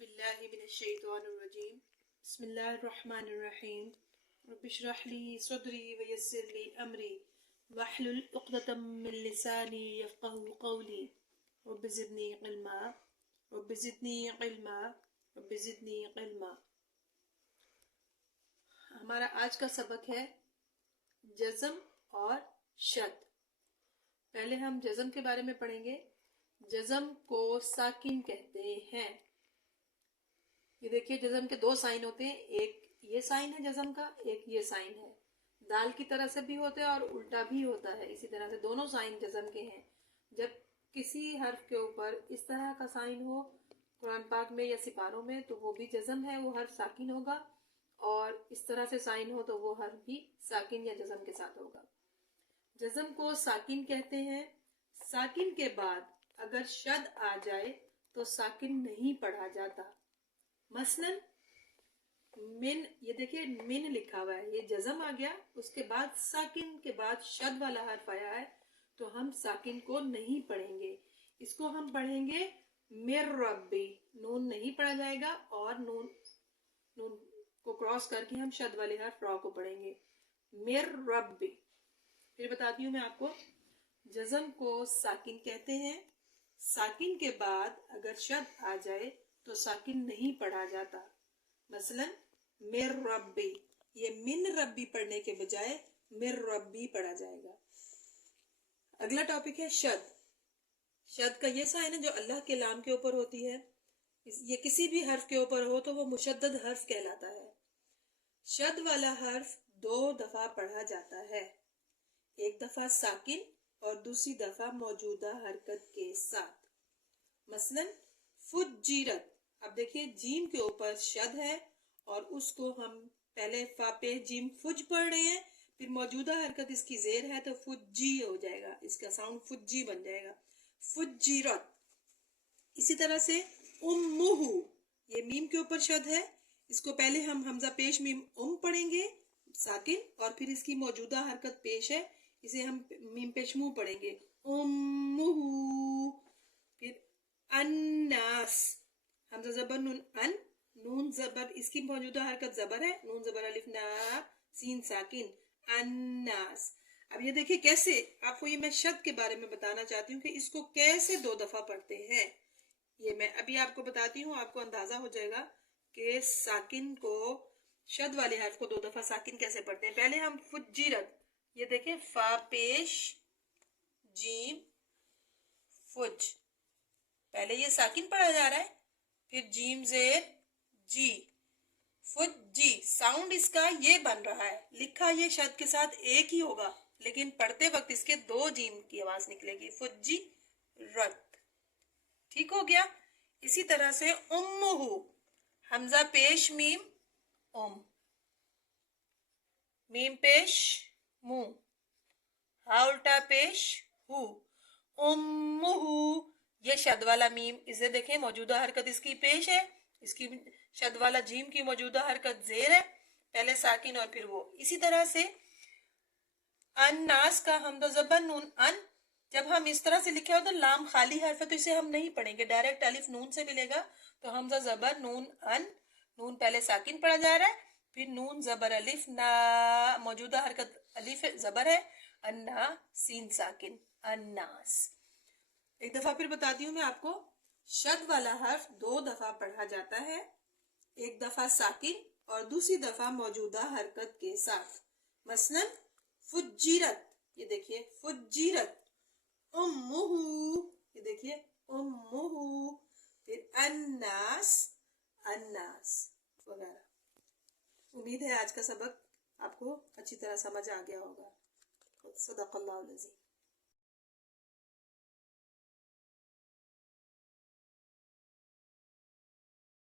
बिल्लाहि मिनश्शैतानिर्रजीम बिस्मिल्लाहिर्रहमानिर्रहीम रब्बि इश्रह ली सदरी व यस्सिर ली अमरी वहलुल उक़दतम मिन लिसानी यफ़क़हू क़ौली रब्बि ज़िदनी इल्मा रब्बि ज़िदनी इल्मा रब्बि ज़िदनी इल्मा। हमारा आज का सबक है जज़म और शद। पहले हम जज़म के बारे में पढ़ेंगे। जज़म को साकिन कहते हैं। ये देखिए, जज़म के दो साइन होते हैं, एक ये साइन है जज़म का, एक ये साइन है। दाल की तरह से भी होता है और उल्टा भी होता है। इसी तरह से दोनों साइन जज़म के हैं। जब किसी हर्फ के ऊपर इस तरह का साइन हो कुरान पाक में या सिपारों में, तो वो भी जज़म है, वो हर्फ साकिन होगा। और इस तरह से साइन हो तो वो हर्फ भी साकिन या जज़म के साथ होगा। जज़म को साकिन कहते हैं। साकिन के बाद अगर शद आ जाए तो साकिन नहीं पढ़ा जाता। मसलन मिन, ये देखिए मिन लिखा हुआ है, ये जज़म आ गया, उसके बाद साकिन के बाद शद वाला हर्फ आया है, तो हम साकिन को नहीं पढ़ेंगे। इसको हम पढ़ेंगे मिर रब्बी। नून नहीं पढ़ा जाएगा और नून को क्रॉस करके हम शद वाले हर्फ रॉ को पढ़ेंगे, मिर रब्बी। फिर बताती हूँ मैं आपको। जज़म को साकिन कहते हैं। साकिन के बाद अगर शद आ जाए तो साकिन नहीं पढ़ा जाता। मसलन मिर रब्बी, ये मिन रब्बी पढ़ने के बजाय मिर रब्बी पढ़ा जाएगा। अगला टॉपिक है शद। शद का ये साइन है जो अल्लाह के लाम के ऊपर होती है। ये किसी भी हर्फ के ऊपर हो तो वो मुशद्दद हर्फ कहलाता है। शद वाला हर्फ दो दफा पढ़ा जाता है, एक दफा साकिन और दूसरी दफा मौजूदा हरकत के साथ। मसलन फुज्जिरत, अब देखिए जीम के ऊपर शद है और उसको हम पहले फा पे जीम फुज पढ़ रहे हैं, फिर मौजूदा हरकत इसकी जेर है तो फुज्जी हो जाएगा, इसका साउंड फुज्जी बन जाएगा, फुज्जिरत। इसी तरह से उम्मुहु, ये मीम के ऊपर शद है, इसको पहले हम हमजा पेश मीम पढ़ेंगे साकिन, और फिर इसकी मौजूदा हरकत पेश है, इसे हम मीम पेश मुंह पढ़ेंगे, उम्मुहु। फिर अन्नास, हमजा जबर नून अन, नून जबर, इसकी मौजूदा हरकत जबर है, नून जबर अलिफ ना, सीन साकिन, अन्नास। अब ये देखिए कैसे, आपको ये मैं शद के बारे में बताना चाहती हूँ कि इसको कैसे दो दफा पढ़ते हैं। ये मैं अभी आपको बताती हूँ, आपको अंदाजा हो जाएगा कि साकिन को, शद वाले हर्फ को दो दफा साकिन कैसे पढ़ते हैं। पहले हम फुज्जिरत, ये देखिए फा पेश जीम फुज, पहले ये साकिन पढ़ा जा रहा है, फिर जीम जेर जी, फुज्जी। साउंड इसका ये बन रहा है, लिखा ये शद के साथ एक ही होगा, लेकिन पढ़ते वक्त इसके दो जीम की आवाज निकलेगी, फुज्जी रत। ठीक हो गया। इसी तरह से उम्मुहु, हमजा पेश मीम मीम पेश मु, हा उल्टा पेश हु, उम्मुहु। ये शद वाला मीम, इसे देखें मौजूदा हरकत इसकी पेश है, इसकी शद वाला जीम की मौजूदा हरकत जेर है, पहले साकिन और फिर वो। इसी तरह से अन्नास का हमजा जबर नून अन, जब हम इस तरह से लिखे हो तो लाम खाली हर्फ है, तो इसे हम नहीं पढ़ेंगे, डायरेक्ट अलिफ नून से मिलेगा, तो हमजा जबर नून अन, नून पहले साकिन पढ़ा जा रहा है, फिर नून जबर अलिफ ना, मौजूदा हरकत अलिफ जबर है, अन्ना सीन साकिन, अन्नास। एक दफा फिर बताती हूँ मैं आपको। शद वाला हर्फ दो दफा पढ़ा जाता है, एक दफा साकिन और दूसरी दफा मौजूदा हरकत के साथ। मसलन फुज्जिरत, ये देखिए फुज्जिरत, उम्मुहु, ये देखिए उम्मुहु, फिर अन्नास, अन्नास वगैरह। उम्मीद है आज का सबक आपको अच्छी तरह समझ आ गया होगा। सदक़ल्लाहुल अज़ीम।